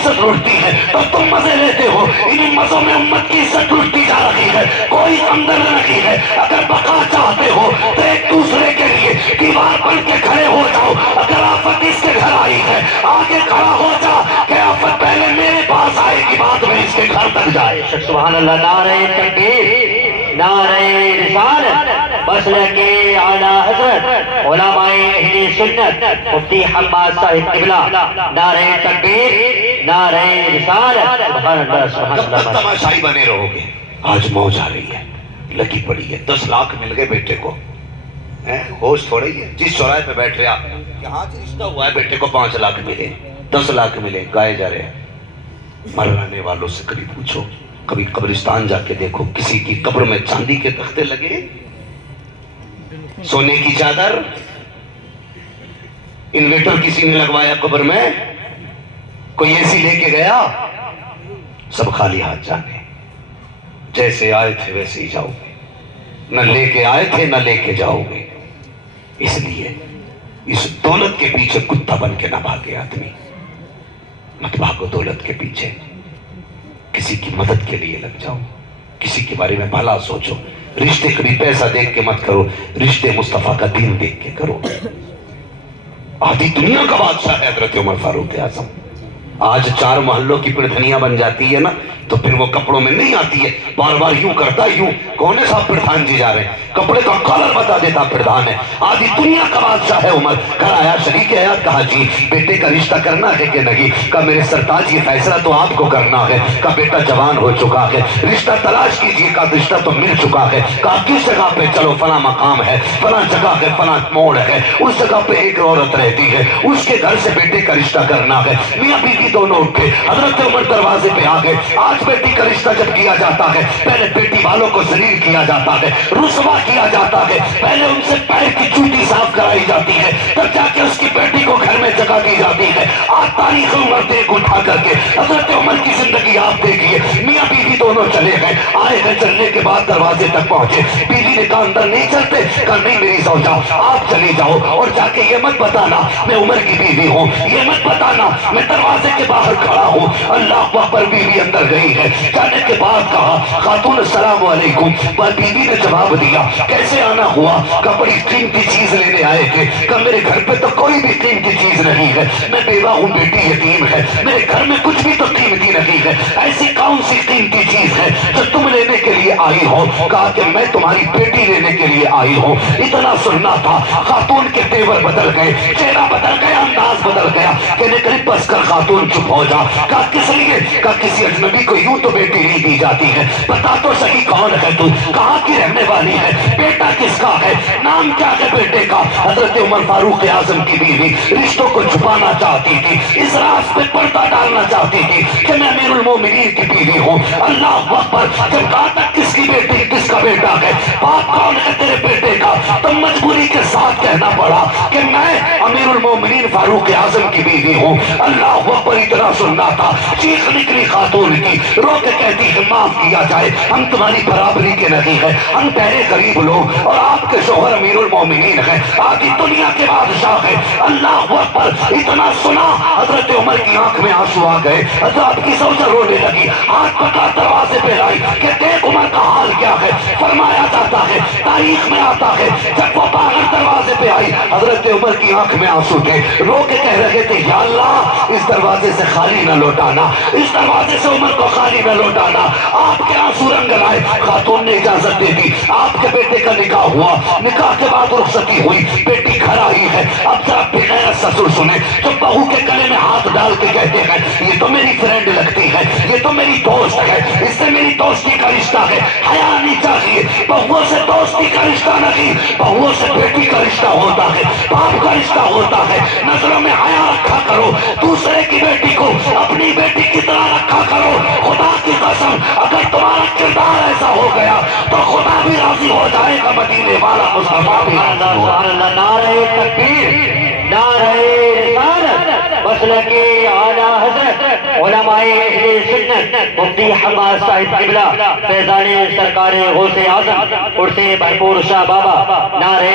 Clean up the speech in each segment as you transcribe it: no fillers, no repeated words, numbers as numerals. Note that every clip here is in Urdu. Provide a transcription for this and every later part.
عزت لوٹتی ہے تو تم مزے لیتے ہو. انہیں مزوں میں امت کی عزت لوٹتی جا رہی ہے. کوئی ہمدرد نہیں ہے. اگر بقا چاہتے ہو تو ایک دوسرے کے لیے دیوار بن کے کھڑے ہو جاؤ. اگر آفت اس کے گھر آئی ہے آگے کھڑا ہو جا کہ آفت پہلے میرے پاس آئے گی بعد میں اس کے گھر تک جائے. سبحان اللہ. نعرہ تکبیر، نعرہ رسالت، مسلک اعلیٰ حضرت علماء اہل سنت مفتی حماد صاحب قبلہ. نعرہ تکبیر، نعرہ رسالت. سبحان اللہ سبحان کب تک اللہ. تماشائی بنے رہو گے؟ آج موج آ رہی ہے، لگی پڑی ہے. 10 لاکھ مل گئے بیٹے کو. ہوش تھوڑی ہے. جس چوراہے پہ بیٹھ رہے آپ یہاں سے رشتہ ہوا ہے بیٹے کو 5 لاکھ ملے، 10 لاکھ ملے، گائے جا رہے ہیں. مرنے والوں سے کبھی پوچھو، کبھی قبرستان جا کے دیکھو کسی کی قبر میں چاندی کے تختے لگے، سونے کی چادر، انویٹر کسی نے لگوایا قبر میں، کوئی ایسی لے کے گیا؟ سب خالی ہاتھ جانے. جیسے آئے تھے ویسے ہی جاؤ گے. نہ لے کے آئے تھے نہ لے کے جاؤ گے. اس لیے اس دولت کے پیچھے کتا بن کے نہ بھاگے آدمی. مت بھاگو دولت کے پیچھے. کسی کی مدد کے لیے لگ جاؤ، کسی کے بارے میں بھلا سوچو. رشتے کبھی پیسہ دیکھ کے مت کرو، رشتے مصطفیٰ کا دین دیکھ کے کرو. آدھی دنیا کا بادشاہ ہے حضرت عمر فاروق اعظم. آج 4 محلوں کی پردھنیاں بن جاتی ہے نا تو پھر وہ کپڑوں میں نہیں آتی ہے. بار بار یوں کرتا یوں. کون ہے صاحب پردھان جی جا رہے ہیں؟ کپڑے کا کالر بتا دیتا پردھان ہے. آدھی دنیا کا بادشاہ ہے عمر. گھر آیا شریک حیات، کہا جی بیٹے کا رشتہ کرنا ہے کہ نہیں؟ کہا میرے سرتاج یہ فیصلہ تو آپ کو کرنا ہے. کہا بیٹا جوان ہو چکا ہے، رشتہ تلاش کیجیے. کہا رشتہ تو مل چکا ہے. کہا کس جگہ پہ؟ چلو فلاں مقام ہے، فلاں جگہ ہے، فلاں موڑ ہے، اس جگہ پہ ایک عورت رہتی ہے، اس کے گھر سے بیٹے کا رشتہ کرنا ہے. میاں بیوی دونوں اٹھے، حضرت عمر دروازے پہ آ گئے. آج بیٹی کا رشتہ جب کیا جاتا ہے پہلے بیٹی والوں کو ذلیل کیا جاتا ہے، رسوا کیا جاتا ہے. پہلے ان سے پیر کی چوٹی صاف کرائی جاتی ہے، تب جا کے اس کی بیٹی کو گھر میں جگہ دی جاتی ہے. آج تاریخ عمر دیکھ اٹھا کر کے حضرت عمر کی زندگی آپ دیکھیے. میاں بیوی دونوں چلے گئے. آئے گئے، چلنے کے بعد دروازے تک پہنچے. بیوی نے کہا اندر نہیں چلتے؟ کہا نہیں میری زوجہ آپ چلی جاؤ اور جا کے یہ مت بتانا میں عمر کی بیوی ہوں، یہ مت بتانا میں دروازے کے باہر کھڑا ہوں. اللہ اکبر. بیوی اندر گئی ہے. جانے کے بعد کہا خاتون السلام علیکم. بیوی نے جواب دیا کیسے آنا ہوا؟ کہ بڑی قیمتی چیز لینے آئے تھے. کہ میرے گھر پہ تو کوئی بھی قیمتی چیز نہیں ہے، میں بیوہ ہوں، بیٹی یتیم ہے، میرے گھر میں کچھ بھی تو قیمتی نہیں ہے. ایسی کون سی قیمتی چیز ہے جو تم لینے کے لیے آئی ہو؟ کہا کہ میں تمہاری بیٹی لینے کے لیے آئی ہوں. اتنا سننا تھا خاتون کے تیور بدل گئے، چہرہ بدل گیا، انداز بدل گیا. کہنے قریب بس کر خاتون چپ ہو جا. کہا کس لیے؟ کہا کسی اجنبی کو یوں تو بیٹی نہیں دی جاتی ہے، بتا تو صحیح کون ہے تو؟ کہاں کی رہنے والی ہے؟ بیٹا کس کا ہے؟ نام کیا ہے بیٹے کا؟ حضرت عمر فاروق اعظم کی بیوی رشتوں کو چھپانا چاہتی تھی، اس راز پہ پردہ ڈالنا چاہتی تھی کہ میں امیر المومنین کی بیوی ہوں. اللہ اکبر. جب کہا تک کس کی بیٹی کس کا بیٹا ہے، باپ کون ہے تیرے بیٹے کا، تو مجبوری کے ساتھ کہنا پڑا کہ میں امیر المومنین فاروق اعظم کی بیوی ہوں. اللہ اکبر. اتنا سننا تھا. چیخ نکلی خاتون کی، رو کے کہتی ہے معاف کیا جائے، ہم تمہاری برابری کے نہیں ہیں، ہم تیرے غریب لوگ اور آپ کے شوہر امیر المومنین ہیں، آدھی دنیا کے بادشاہ ہیں. اللہ اکبر. اتنا سنا حضرت عمر کی آنکھ میں آنسو آ گئے. حضرت کی زوجہ رونے لگی، ہاتھ پکڑ دروازے پہ لائی کہ دیکھ عمر کا حال کیا ہے. فرمایا جاتا ہے تاریخ میں آتا ہے جب وہ باہر دروازے پہ آئی حضرت عمر کی آنکھ میں آنسو تھے، رو کے کہہ رہے تھے یا اللہ اس دروازے سے خالی نہ لوٹانا، اس دروازے سے عمر کو خالی نہ لوٹانا. آپ کے آنسو رنگ لائے. خاتون نے اجازت دے دی. آپ کے بیٹے کا نکاح ہوا. نکاح کے بعد رخصتی ہوئی. بیٹی گھر آئی ہے. اب ذرا بغیر سسر سنیں جو بہو کے گلے میں ہاتھ ڈال کے کہتے ہیں یہ تو میری فرینڈ لگتی ہے، یہ تو میری دوست ہے، اس سے میری دوستی کا رشتہ ہے. حیا نہیں چاہیے. بہووں سے دوستی کا رشتہ نہیں، بہووں سے بیٹی کا رشتہ ہوتا ہے، باپ کا رشتہ ہوتا ہے. نظروں میں حیا رکھا کرو. دوسرے کی بیٹی کو اپنی بیٹی کی طرح رکھا کرو. خدا کی قسم اگر تمہارا کردار ایسا ہو گیا تو خدا بھی راضی ہو جائے گا، مدینے والا مصطفیٰ بھی راضی ہوگا. نعرہ تکبیر، نعرہ رسالت، مسلک اعلیٰ حضرت علماء اہل سنت مفتی حماد صاحب قبلہ فیضان سرکار غوث اعظم اور سے بھرپور شاہ بابا. نعرہ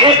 1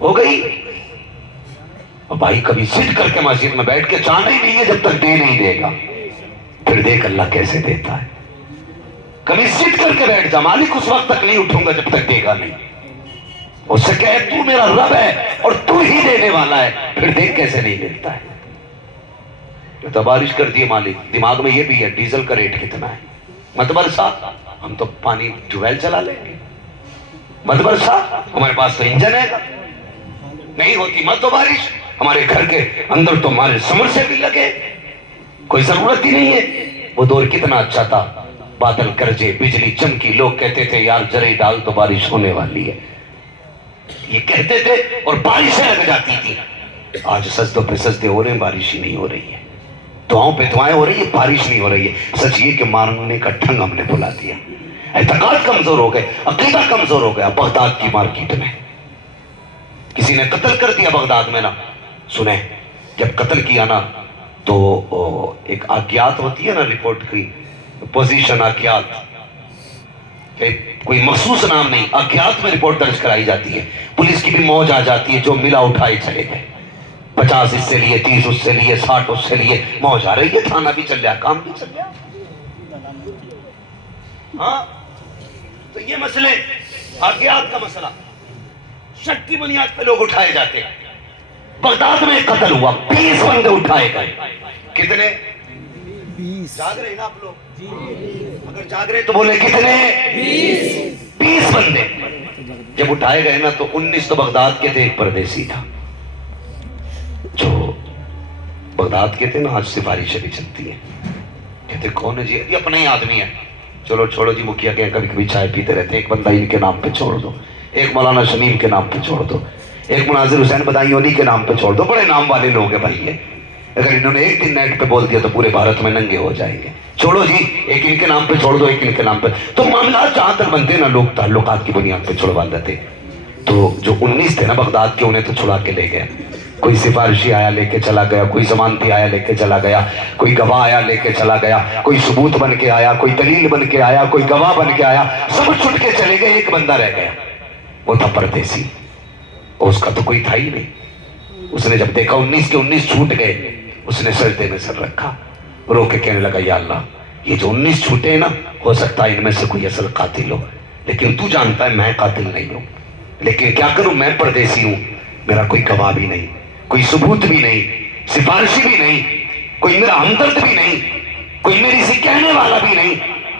ہو گئی. اور بھائی کبھی سٹ کر کے مسجد میں بیٹھ کے چاند ہی نہیں ہے جب تک دے نہیں دے گا. پھر دیکھ اللہ کیسے دیتا ہے. کبھی سٹ کر کے بیٹھ جا, مالک اس وقت تک نہیں اٹھوں گا جب تک دے گا نہیں. اس سے کہے تو میرا رب ہے اور تو ہی دینے والا ہے, پھر دیکھ کیسے نہیں ملتا ہے. تو بارش کر دی مالک, دماغ میں یہ بھی ہے ڈیزل کا ریٹ کتنا ہے, مت برسا, ہم تو پانی ٹیوبویل چلا لیں گے. مت برسا, ہمارے پاس تو انجن ہے گا. نہیں ہوتی مت تو بارش, ہمارے گھر کے اندر تو ہمارے سمر سے بھی لگے, کوئی ضرورت ہی نہیں ہے. وہ دور کتنا اچھا تھا, بادل گرجے, بجلی چمکی, لوگ کہتے تھے یار جرے ڈال تو بارش ہونے والی ہے, یہ کہتے تھے اور بارشیں لگ جاتی تھی. آج سجدوں پہ سجدے ہو رہے ہیں, بارش ہی نہیں ہو رہی ہے. دعاؤں پہ دعائیں ہو رہی ہے, بارش نہیں ہو رہی ہے. سچ یہ کہ مارنے کا ڈھنگ ہم نے بھلا دیا, اعتقاد کمزور ہو گئے, عقیدہ کمزور ہو گیا. بغداد کی مارکیٹ میں کسی نے قتل کر دیا بغداد میں نا, سنیں جب قتل کیا نا تو ایک آگیات ہوتی ہے نا رپورٹ کی, پوزیشن آگیات, کوئی مخصوص نام نہیں, آگیات میں رپورٹ درج کرائی جاتی ہے. پولیس کی بھی موج آ جاتی ہے, جو ملا اٹھائے چلے گئے. 50 اس سے لیے, 30 اس سے لیے, 60 اس سے لیے, موج آ رہی ہے. تھانہ بھی چل رہا, کام بھی چل رہا. ہاں تو یہ مسئلے, آگیات کا مسئلہ, شک کی بنیاد پہ لوگ اٹھائے جاتے ہیں. بغداد میں قتل ہوا, 20 بندے اٹھائے گئے. کتنے جاگ رہے ہیں نا آپ لوگ؟ اگر جاگ رہے تو بولے کتنے؟ 20 بندے جب اٹھائے گئے نا تو 19 تو بغداد کے تھے, ایک پردیسی تھا. جو بغداد کے تھے نا, آج سفارشیں بھی چلتی ہیں, کہتے کون ہے جی؟ یہ اپنا ہی آدمی ہے. چلو چھوڑو جی, مکھیا کے کبھی کبھی چائے پیتے رہتے ہیں, ایک بندہ ان کے نام پہ چھوڑ دو, ایک مولانا شمیم کے نام پہ چھوڑ دو, ایک مناظر حسین بدایونی کے نام پہ چھوڑ دو. بڑے نام والے لوگ ہیں بھائی. اگر انہوں نے ایک دن نیٹ پہ بول دیا تو پورے بھارت میں ننگے ہو جائیں گے. چھوڑو جی, ایک ان کے نام پہ چھوڑ دو, ایک ان کے نام پہ. تو معاملات جہاں تک بنتے نا, لوگ تعلقات کی بنیاد پہ چھڑوا لیتے. تو جو 19 تھے نا بغداد کے, انہیں تو چھڑا کے لے گئے. کوئی سفارشی آیا لے کے چلا گیا, کوئی ضمانتی آیا لے کے چلا گیا, کوئی گواہ آیا لے کے چلا گیا, کوئی ثبوت بن کے آیا, کوئی دلیل بن کے آیا, کوئی گواہ بن کے آیا. سب چھٹ کے چلے گئے, ایک بندہ رہ گیا, وہ تھا پردیسی. اس کا تو کوئی تھا ہی نہیں. اس نے جب دیکھا 19 کے 19 چھوٹ گئے, اس نے سجدے میں سر رکھا, رو کے کہنے لگا یا اللہ, یہ جو 19 چھوٹے نا, ہو سکتا ہے ان میں سے کوئی اصل قاتل ہو, لیکن تو جانتا ہے میں قاتل نہیں ہوں. لیکن کیا کروں, میں پردیسی ہوں, میرا کوئی گواہ بھی نہیں, کوئی ثبوت بھی نہیں, سفارشی بھی نہیں, کوئی میرا ہمدرد بھی نہیں, کوئی میری سے کہنے والا بھی نہیں.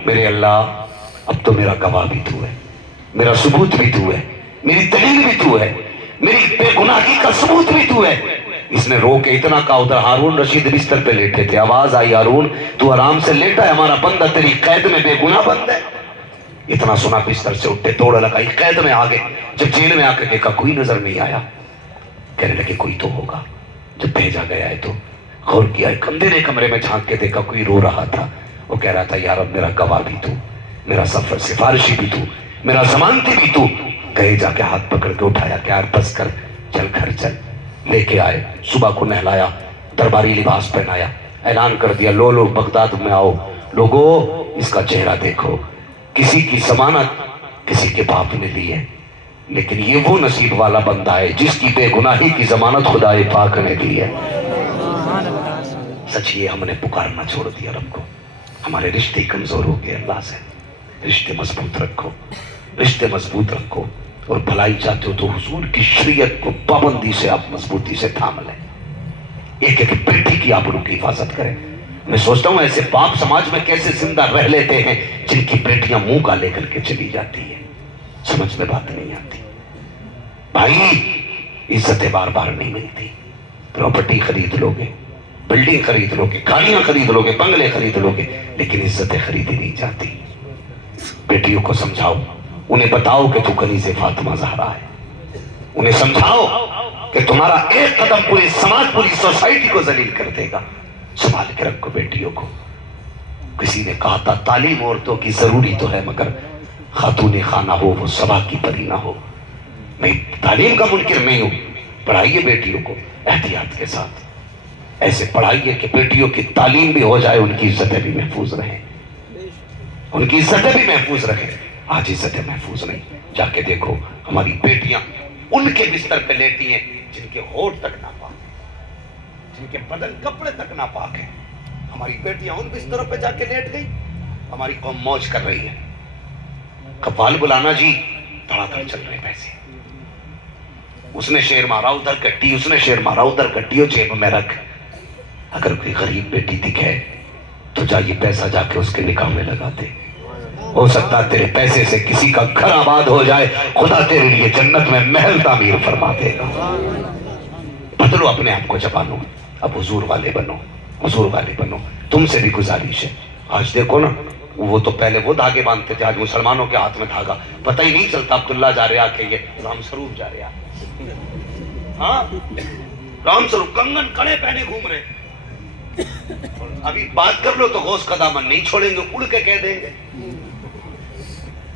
میرے اللہ, اب تو میرا گواہ بھی تو ہے, میرا ثبوت بھی تو ہے, میری دلیل بھی تو ہے, میری بے گناہی کا ثبوت بھی تو ہے. اس نے رو کے اتنا کہا, ادھر ہارون رشید بستر پہ لیٹے تھے, آواز آئی ہارون تو آرام سے لیٹا ہے, ہمارا بندہ تیری قید میں بے گناہ بند ہے. اتنا سنا بستر سے اٹھتے, توڑ لگائی, قید میں آگے. جب جیل میں آ کے دیکھا کوئی نظر نہیں آیا, کہنے لگے کوئی تو ہوگا. جب بھیجا گیا ہے تو غور کیا, ایک اندھیرے کمرے میں جھانک کے دیکھا کوئی رو رہا تھا. وہ کہہ رہا تھا یار اب میرا گواہ بھی تو, میرا سفر سفارشی بھی تو, میرا ضمانتی بھی تو. گئے, جا کے ہاتھ پکڑ کے اٹھایا کہ یار بس کر, چل گھر چل. لے کے آئے, صبح کو نہلایا, درباری لباس پہنایا, اعلان کر دیا لو لو بغداد میں آؤ, لوگو اس کا چہرہ دیکھو. کسی کی ضمانت کسی کے باپ نے لی ہے, لیکن یہ وہ نصیب والا بندہ ہے جس کی بے گناہی کی ضمانت خدائے پاک نے دی ہے. سچ یہ ہم نے پکارنا چھوڑ دیا رب کو, ہمارے رشتے کمزور ہو گئے اللہ سے. رشتے مضبوط رکھو, رشتے مضبوط رکھو, اور بھلائی چاہتے ہو تو حضور کی شریعت کو پابندی سے آپ مضبوطی سے تھام لیں. ایک ایک بیٹی کی آبرو کی حفاظت کریں. میں سوچتا ہوں ایسے باپ سماج میں کیسے زندہ رہ لیتے ہیں جن کی بیٹیاں منہ کا لے کر کے چلی جاتی ہیں, سمجھ میں بات نہیں آتی. بھائی عزتیں بار بار نہیں ملتی. پراپرٹی خرید لوگے, بلڈنگ خرید لوگے, گاڑیاں خرید لوگے, بنگلے خرید لوگے, لیکن عزتیں خریدی نہیں جاتی. بیٹیوں کو سمجھاؤ, انہیں بتاؤ کہ تو کنیز فاطمہ زہرا ہے. انہیں سمجھاؤ کہ تمہارا ایک قدم پوری سماج, پوری سوسائٹی کو ذلیل کر دے گا. سنبھال کے رکھو بیٹیوں کو. کسی نے کہا تھا تعلیم عورتوں کی ضروری تو ہے, مگر خاتون خانہ ہو وہ صبا کی پری نہ ہو. میں تعلیم کا منکر نہیں ہوں, پڑھائیے بیٹیوں کو احتیاط کے ساتھ, ایسے پڑھائیے کہ بیٹیوں کی تعلیم بھی ہو جائے, ان کی عزتیں بھی محفوظ رہیں, ان کی عزتیں بھی محفوظ رہیں. آج عزتیں محفوظ نہیں. جا کے دیکھو ہماری بیٹیاں ان کے بستر پہ لیٹی ہیں جن کے ہونٹ تک ناپاک ہیں، جن کے بدن کپڑے تک ناپاک ہیں. ہماری بیٹیاں ان بستروں پہ جا کے لیٹ گئی. ہماری قوم موج کر رہی ہے. قوال بلانا جی دھڑا دھڑ چل رہے پیسے. اس نے شیر مارا ادھر کٹی، اس نے شیر مارا ادھر کٹی، اور جیب میں رکھ. اگر کوئی غریب بیٹی دکھے تو جا یہ پیسہ جا کے اس کے نکاح میں لگا دے. ہو سکتا تیرے پیسے سے کسی کا گھر آباد ہو جائے، خدا تیرے لیے جنت میں محل تعمیر فرما دے گا. بدلو اپنے آپ کو جوانو، اب حضور والے بنو، حضور والے بنو. تم سے بھی گزارش ہے. آج دیکھو نا، وہ تو پہلے وہ دھاگے باندھتے تھے، آج مسلمانوں کے ہاتھ میں دھاگا، پتہ ہی نہیں چلتا عبداللہ جا رہا کہ یہ رام سروپ جا رہا. ہاں رام سروپ کنگن کڑے پہنے گھوم رہے. ابھی بات کر لو تو غوث کا دامن نہیں چھوڑیں گے، اڑ کے کہہ دیں گے.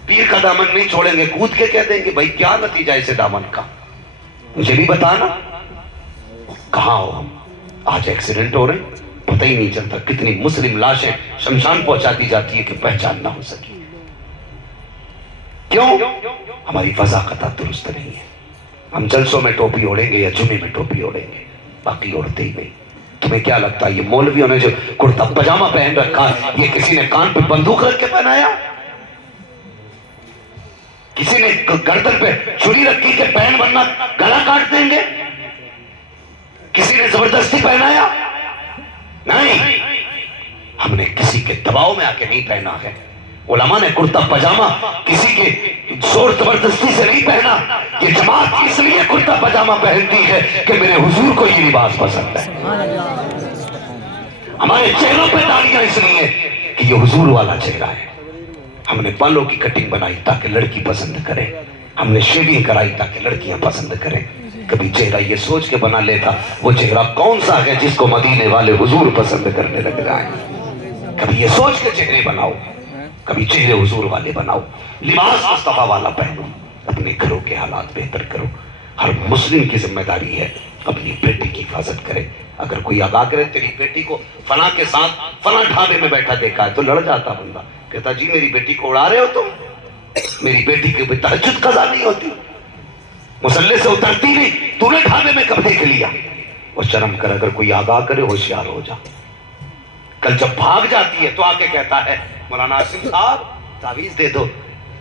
پیر کا دامن نہیں چھوڑیں گے، کود کے کہہ دیں گے. بھائی کیا نتیجہ اسے دامن کا؟ مجھے بھی بتانا کہاں ہو ہم. آج ایکسیڈنٹ ہو رہے ہیں، پتہ ہی نہیں چلتا کتنی مسلم لاشیں شمشان پہنچا دی جاتی ہے کہ پہچان نہ ہو سکی. کیوں؟ ہماری وضاحت درست نہیں ہے. ہم جلسوں میں ٹوپی اوڑھیں گے یا جمعے میں ٹوپی اوڑھیں گے، باقی اوڑھتے ہی نہیں. تمہیں کیا لگتا ہے یہ مولویوں نے جو کرتا پجامہ پہن رکھا یہ کسی نے کان پہ بندوق رکھ کے پہنایا؟ کسی نے گردن پہ چھری رکھی کہ پہن ورنہ گلا کاٹ دیں گے؟ کسی نے زبردستی پہنایا؟ نہیں، ہم نے کسی کے دباؤ میں آ کے نہیں پہنا ہے. علماء نے کرتا پجامہ کسی کے زور زبردستی سے نہیں پہنا. یہ جماعت اس لیے کرتا پجامہ پہنتی ہے کہ میرے حضور کو یہ لباس پسند ہے. ہمارے چہروں پہ داڑیاں اس لیے کہ یہ حضور والا چہرہ ہے. ہم نے بالوں کی کٹنگ بنائی تاکہ لڑکی پسند کرے. ہم نے شیونگ کرائی تاکہ لڑکیاں پسند کریں. کبھی چہرہ یہ سوچ کے بنا لیتا وہ چہرہ کون سا ہے جس کو مدینے والے حضور پسند کرنے لگ جائیں. کبھی یہ سوچ کے چہرے بناؤ، کبھی چہرے حضور والے بناؤ. لباس مصطفیٰ والا پہنو، اپنے گھروں کے حالات بہتر کرو. ہر مسلم کی ذمہ داری ہے اپنی بیٹی کی حفاظت کرے. اگر کوئی آگاہ کرے تیری بیٹی کو فلاں کے ساتھ فلاں ڈھابے میں بیٹھا دیکھا ہے تو لڑ جاتا بندہ. کہتا جی میری بیٹی کو اڑا رہے ہو تم، میری بیٹی کی تہجد قضا نہیں ہوتی، مسلح سے اترتی نہیں، تو نے ڈھابے میں کب دیکھ لیا؟ اور شرم کر. اگر کوئی آگاہ کرے ہوشیار ہو جا. کل جب بھاگ جاتی ہے تو آ کے کہتا ہے مولانا عاصم صاحب تعویذ دے دو.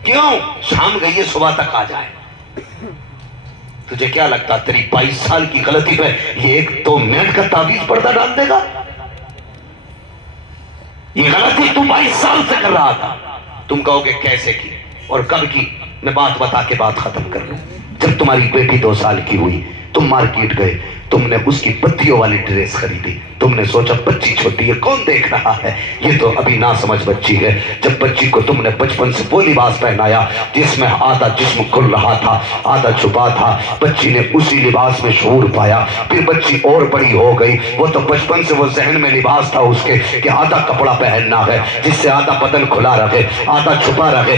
کیوں؟ شام گئی ہے صبح تک آ جائے. تجھے کیا لگتا تیری 22 سال کی غلطی پہ یہ 1-2 منٹ کا تعویذ پردہ ڈال دے گا؟ یہ غلطی تو 22 سال سے کر رہا تھا. تم کہو گے کیسے کی اور کب کی؟ میں بات بتا کے بات ختم کر لوں. جب تمہاری بیٹی 2 سال کی ہوئی تم مارکیٹ گئے، تم نے اس کی بتیوں والی ڈریس خریدی. تم نے سوچا بچی چھوٹی ہے کون دیکھ رہا ہے، یہ تو ابھی ناسمجھ بچی ہے. جب بچی کو تم نے بچپن سے وہ لباس پہنایا جس میں آدھا جسم کھل رہا تھا آدھا چھپا تھا، بچی نے اسی لباس میں شعور پایا. پھر بچی اور بڑی ہو گئی. وہ تو بچپن سے وہ ذہن میں لباس تھا اس کے کہ آدھا کپڑا پہننا ہے جس سے آدھا بدن کھلا رہے آدھا چھپا رہے.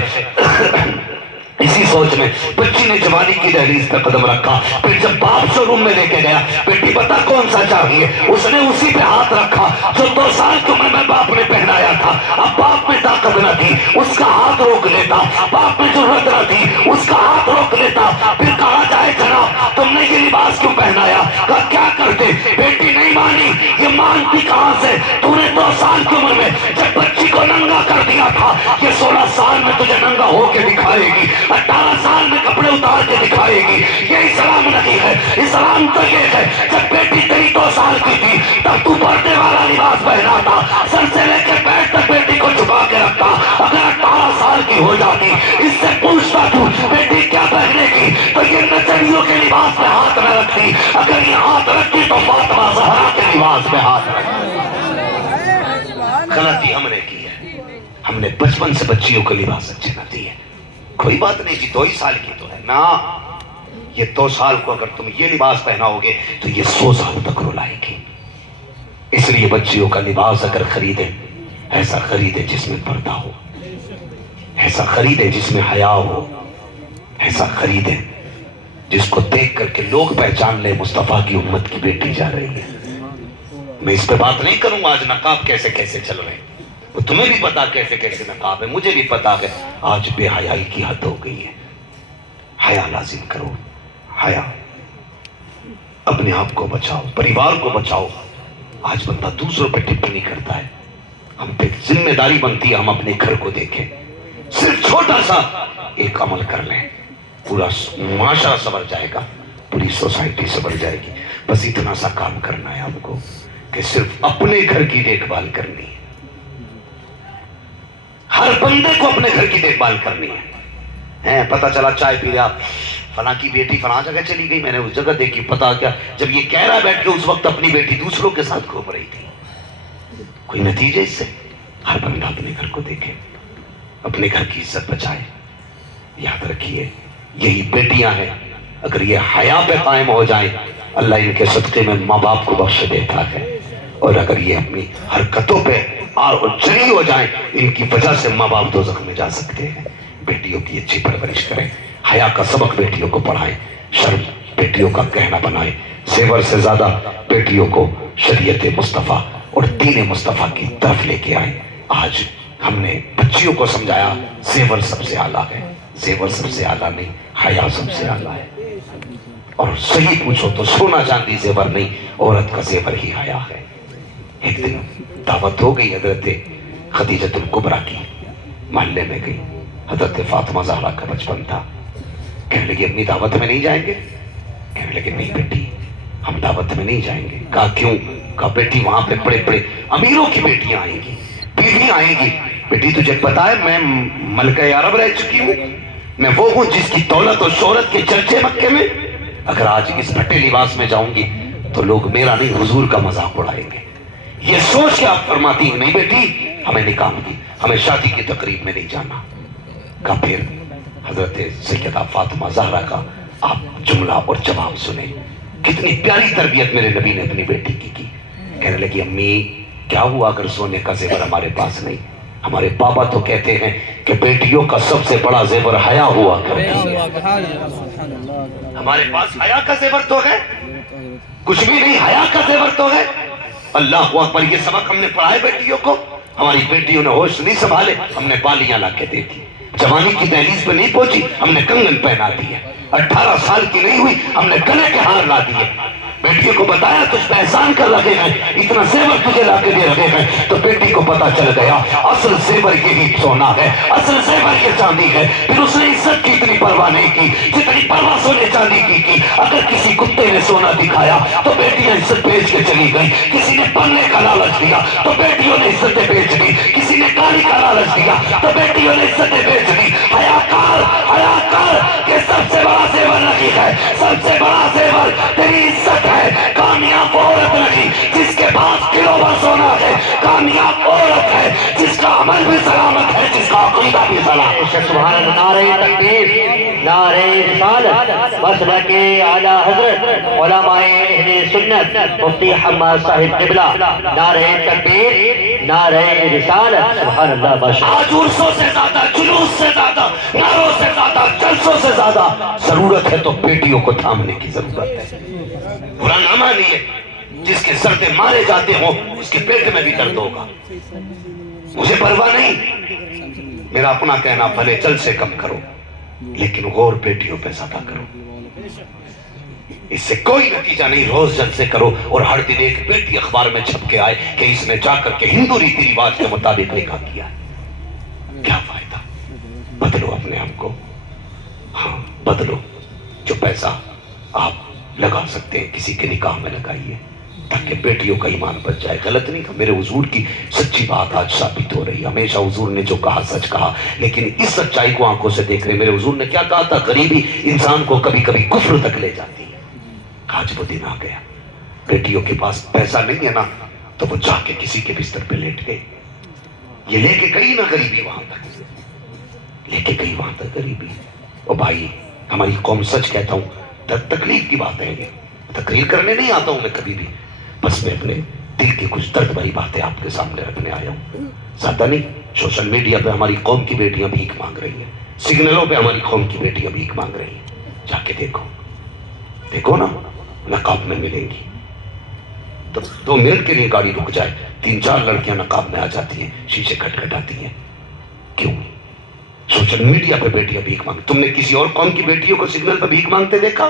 اسی سوچ میں بچی نے جوانی کی دہلیز پہ قدم رکھا. پھر جب باپ شو روم میں لے کے گیا بیٹی بتا کون سا چاہیے، اس نے اسی پہ ہاتھ رکھا جو 2 سال کی عمر میں باپ نے پہنایا تھا. اب باپ میں طاقت نہ تھی اس کا ہاتھ روک لیتا، باپ میں ضرورت نہ تھی اس کا ہاتھ روک لیتا. پھر کہا جائے جناب تم نے یہ لباس کیوں پہنایا؟ کہا کیا کرتے؟ بیٹی نہیں مانی. یہ مانتی کہاں سے؟ تو نے 2 سال کی عمر میں جب بچی کو ننگا کر دیا تھا. یہ 16 سال میں تجھے ننگا ہو کے دکھائے گی، 18 سال میں کپڑے اتار کے دکھائے گی. یہ اسلام نہیں ہے. اسلام تو یہ ہے جب بیٹی تیری 2 سال کی تھی تب تو پردے والا لباس پہنا تھا، سر سے لے کے پیر تک بیٹی کو چھپا کے رکھتا. اگر 18 سال کی ہو جاتی اس سے پوچھتا تو بیٹی کیا پہنے گی تو یہ نچڑیوں کے لباس پہ ہاتھ نہ رکھتی. اگر یہ ہاتھ رکھتی تو فاطمہ زہرا کے لباس پہ ہاتھ رکھتی. غلطی ہم نے کی ہے، ہم نے بچپن سے بچیوں کو لباس اچھے نہ دیے. کوئی بات نہیں جی 2 ہی سال کی تو ہے نا، یہ 2 سال کو اگر تم یہ لباس پہناؤ گے تو یہ 100 سال تک رلائے گی. اس لیے بچیوں کا لباس اگر خریدیں ایسا خریدے جس میں پردہ ہو، ایسا خریدے جس میں حیا ہو، ایسا خریدے جس کو دیکھ کر کے لوگ پہچان لے مصطفیٰ کی امت کی بیٹی جا رہی ہے. میں اس پہ بات نہیں کروں آج نقاب کیسے کیسے چل رہے ہیں، وہ تمہیں بھی پتا کیسے کیسے نقاب ہے، مجھے بھی پتا ہے. آج بے حیائی کی حد ہو گئی ہے. حیا لازم کرو، حیا. اپنے آپ کو بچاؤ, پریوار کو بچاؤ. آج بندہ دوسروں پہ ٹپنی کرتا ہے. ہم پہ ذمہ داری بنتی ہے ہم اپنے گھر کو دیکھیں. صرف چھوٹا سا ایک عمل کر لیں, پورا معاشرہ سنور جائے گا, پوری سوسائٹی سنور جائے گی. بس اتنا سا کام کرنا ہے ہم کو کہ صرف اپنے گھر کی دیکھ بھال کرنی ہے. ہر بندے کو اپنے گھر کی دیکھ بھال کرنی ہے. پتہ چلا چائے پی رہا, فلاں کی بیٹی فلاں جگہ چلی گئی, میں نے اس جگہ دیکھی, پتا کیا جب یہ کہہ رہا بیٹھ کے اس وقت اپنی بیٹی دوسروں کے ساتھ گھوم رہی تھی. کوئی نتیجہ اس سے؟ ہر بندہ اپنے گھر کو دیکھے, اپنے گھر کی عزت بچائے. یاد رکھیے یہی بیٹیاں ہیں, اگر یہ حیا پہ قائم ہو جائیں اللہ ان کے صدقے میں ماں باپ کو بخش دیتا ہے. اور اگر یہ اپنی حرکتوں پہ جری ہو جائیں ان کی وجہ سے ماں باپ دوزخ میں جا سکتے ہیں. بیٹیوں کی اچھی پرورش کریں, حیا کا سبق بیٹیوں کو پڑھائیں, شرم بیٹیوں کا کہنا بنائیں. زیور سے زیادہ بیٹیوں کو شریعت مصطفیٰ اور دین مصطفیٰ کی طرف لے کے آئیں. آج ہم نے بچیوں کو سمجھایا زیور سب سے اعلیٰ ہے. زیور سب سے اعلیٰ نہیں, حیا سب سے اعلیٰ ہے. اور صحیح پوچھو تو سونا چاندی زیور نہیں, عورت کا زیور ہی حیا ہے. ایک دن دعوت ہو گئی حضرت خدیجۃ الکبریٰ کی, محلے میں گئی. حضرت فاطمہ زہرا کا بچپن تھا. کہنے لگی امی دعوت میں نہیں جائیں گے؟ کہنے لگے نہیں بیٹی ہم دعوت میں نہیں جائیں گے. کہا کیوں؟ کہا بیٹی وہاں پہ بڑے بڑے امیروں کی بیٹیاں آئیں گی, بیویاں آئیں گی. بیٹی تجھے پتا ہے میں ملکہ عرب رہ چکی ہوں, میں وہ ہوں جس کی دولت اور شہرت کے چرچے مکے میں. اگر آج اس پھٹے لباس میں جاؤں گی تو لوگ میرا نہیں حضور کا مذاق اڑائیں گے. یہ سوچ کے آپ فرماتی ہیں نہیں بیٹی ہمیں نکاح کی, ہمیں شادی کی تقریب میں نہیں جانا. کا پھر حضرت سیدہ فاطمہ زہرا کا آپ جملہ اور جواب سنیں. کتنی پیاری تربیت میرے نبی نے اپنی بیٹی کی. کہنے لگی امی کیا ہوا اگر سونے کا زیور ہمارے پاس نہیں؟ ہمارے بابا تو کہتے ہیں کہ بیٹیوں کا سب سے بڑا زیور حیا ہوا کرتی ہے. ہمارے پاس حیا کا زیور تو ہے کچھ بھی نہیں, حیا کا زیور تو ہے. اللہ اکبر. یہ سبق ہم نے پڑھائے بیٹیوں کو. ہماری بیٹیوں نے ہوش نہیں سنبھالے, ہم نے بالیاں لا کے دے دی. جوانی کی دہلیز پہ نہیں پہنچی, ہم نے کنگن پہنا دیے. 18 سال کی نہیں ہوئی, ہم نے گلے کے ہار لا دیے. بیٹیوں کو بتایا تجھ پہ احسان کر رکھے ہیں, اتنا زیور تجھے لا کے دے رکھے ہیں. تو بیٹی کو پتا چل گیا اصل زیور یہی سونا ہے, اصل زیور یہ چاندی ہے. پھر اس نے عزت کی اتنی پرواہ نہیں کی جتنی پرواہ سونے چاندی کی. اگر کسی کتے نے سونا دکھایا تو بیٹیاں عزت بیچ کے چلی گئی. کسی نے پلنے کا لالچ دیا تو بیٹیوں نے عزتیں بیچ دی. کسی نے گاڑی کا لالچ دیا تو بیٹیوں نے عزتیں بیچ دی. حیا کار یہ سب سے بڑا زیور نہیں ہے, سب سے بڑا زیور تیری عزت ہے. کامیاب عورت نہیں جس کے پاس کلو سونا ہے, کامیاب عورت ہے جس کا عمل بھی سلامت ہے, جس کا عقیدہ بھی سلامت ہے. سبحان اللہ. نعرہ تکبیر, نعرہ رسالت, مسلک اعلیٰ حضرت علماء اہل سنت مفتی حماد صاحب قبلہ. نعرہ تکبیر, نعرہ رسالت. سبحان اللہ. آج عرصوں سے زیادہ, جلوس سے زیادہ, نعروں سے زیادہ, جلسوں سے زیادہ ضرورت ہے تو بیٹیوں کو تھامنے کی ضرورت ہے. برا نہ مانیے, جس کے سردے مارے جاتے ہوں اس کے پیٹ میں بھی درد ہوگا. مجھے پرواہ نہیں, میرا اپنا کہنا بھلے جل سے کم کرو لیکن غور بیٹیوں پہ زیادہ کرو. اس سے کوئی نتیجہ نہیں. روز جلسے کرو اور ہر دن ایک بیٹی اخبار میں چھپ کے آئے کہ اس نے جا کر کے ہندو ریتی رواج کے مطابق نکاح کیا. کیا فائدہ؟ بدلو اپنے آپ کو, ہاں بدلو. جو پیسہ آپ لگا سکتے ہیں کسی کے نکاح میں لگائیے تاکہ بیٹیوں کا ایمان بچ جائے. غلط نہیں تھا, میرے حضور کی سچی بات آج ثابت ہو رہی ہے. ہمیشہ حضور نے جو کہا سچ کہا, لیکن اس سچائی کو آنکھوں سے دیکھ رہے. میرے حضور نے کیا کہا تھا, غریبی انسان کو کبھی کبھی کفر تک لے جاتی ہے. آج وہ دن آ گیا, بیٹیوں کے پاس پیسہ نہیں ہے نا تو وہ جا کے کسی کے بستر پہ لیٹ گئے. یہ لے کے گئی نا غریبی وہاں تک, لے کے گئی وہاں تک غریبی. او بھائی ہماری قوم, سچ کہتا ہوں, تکلیف کی بات ہے, یہ تقریر کرنے نہیں آتا ہوں میں کبھی بھی, بس میں اپنے دل کی کچھ درد بھری باتیں آپ کے سامنے رکھنے آیا ہوں. زیادہ نہیں. سوشل میڈیا پہ ہماری قوم کی بیٹیاں بھیک مانگ رہی ہیں, سگنلوں پہ ہماری قوم کی بیٹیاں بھیک مانگ رہی ہیں. جا کے دیکھو, دیکھو نا, نقاب میں ملیں گی تو 2 منٹ کے لیے گاڑی رک جائے 3-4 لڑکیاں نقاب میں آ جاتی ہیں, شیشے کھٹکھٹاتی ہیں. کیوں؟ سوشل میڈیا پہ بیٹیاں بھیک مانگ. تم نے کسی اور قوم کی بیٹیوں کو سگنل پہ بھیک مانگتے دیکھا؟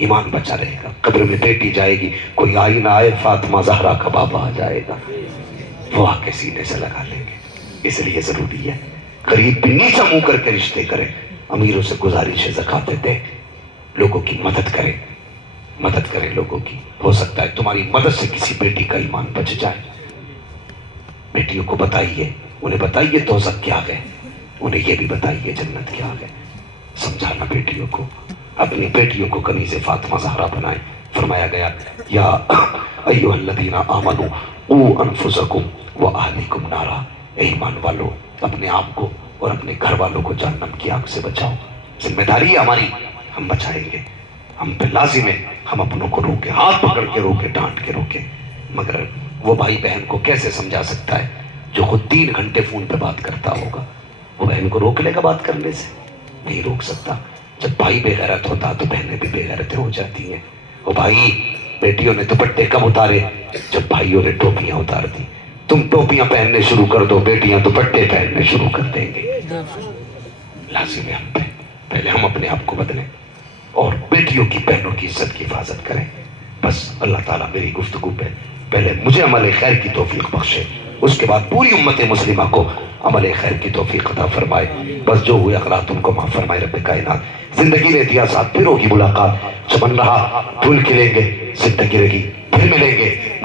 ایمان بچا رہے گا. قبر میں بیٹی جائے گی, کوئی آئی نہ آئے, فاطمہ زہرا کا بابا آ جائے گا, وہ آ کے سینے سے لگا لیں گے. اس لیے ضروری ہے قریب بھی نیچا منہ کر کے رشتے کریں. امیروں سے گزارش ہے زکوٰۃ دیں, لوگوں کی مدد کریں, مدد کریں لوگوں کی. ہو سکتا ہے تمہاری مدد سے کسی بیٹی کا ایمان بچ جائے. بیٹیوں کو بتائیے, انہیں بتائیے دوزخ کیا ہے, انہیں یہ بھی بتائیے جنت کیا ہے. سمجھانا بیٹیوں کو, اپنی بیٹیوں کو کنیز فاطمہ زہرا بنائیں. فرمایا گیا یا ایھا الذین آمنوا قوا انفسکم واہلیکم نارا, اے ایمان والو اپنے آپ کو اور اپنے گھر والوں کو جہنم کی آگ سے بچاؤ. ذمہ داری ہے ہماری, ہم بچائیں گے, ہم پہ لازم ہے ہم اپنوں کو روکیں, ہاتھ پکڑ کے روکیں, ڈانٹ کے روکیں. مگر وہ بھائی بہن کو کیسے سمجھا سکتا ہے جو خود 3 گھنٹے فون پہ بات کرتا ہوگا؟ وہ بہن کو روک لے گا بات کرنے سے؟ نہیں روک سکتا. جب بھائی بے غیرت ہوتا تو بہنیں بھی بے غیرتیں ہو جاتی ہیں. وہ بھائی, بیٹیوں نے دوپٹے کب اتارے؟ جب بھائیوں نے ٹوپیاں اتار دی. تم ٹوپیاں پہننے شروع کر دو, بیٹیاں دوپٹے پہننے شروع کر دیں گے. لازم ہے ہم پہ پہلے ہم اپنے آپ کو بدلیں اور بیٹیوں کی, بہنوں کی عزت کی حفاظت کریں. بس اللہ تعالیٰ میری گفتگو پہ پہلے مجھے عمل خیر کی توفیق بخشے, اس کے بعد پوری امت مسلمہ کو عمل خیر کی توفیق عطا فرمائے. بس جو ہوئے اخلاق ان کو معاف فرمائے رب کائنات. زندگی نے دیا ساتھ, پھر ہوگی ملاقات. چمن رہا پھول کھلیں گے, زندگی رہی پھر ملیں گے.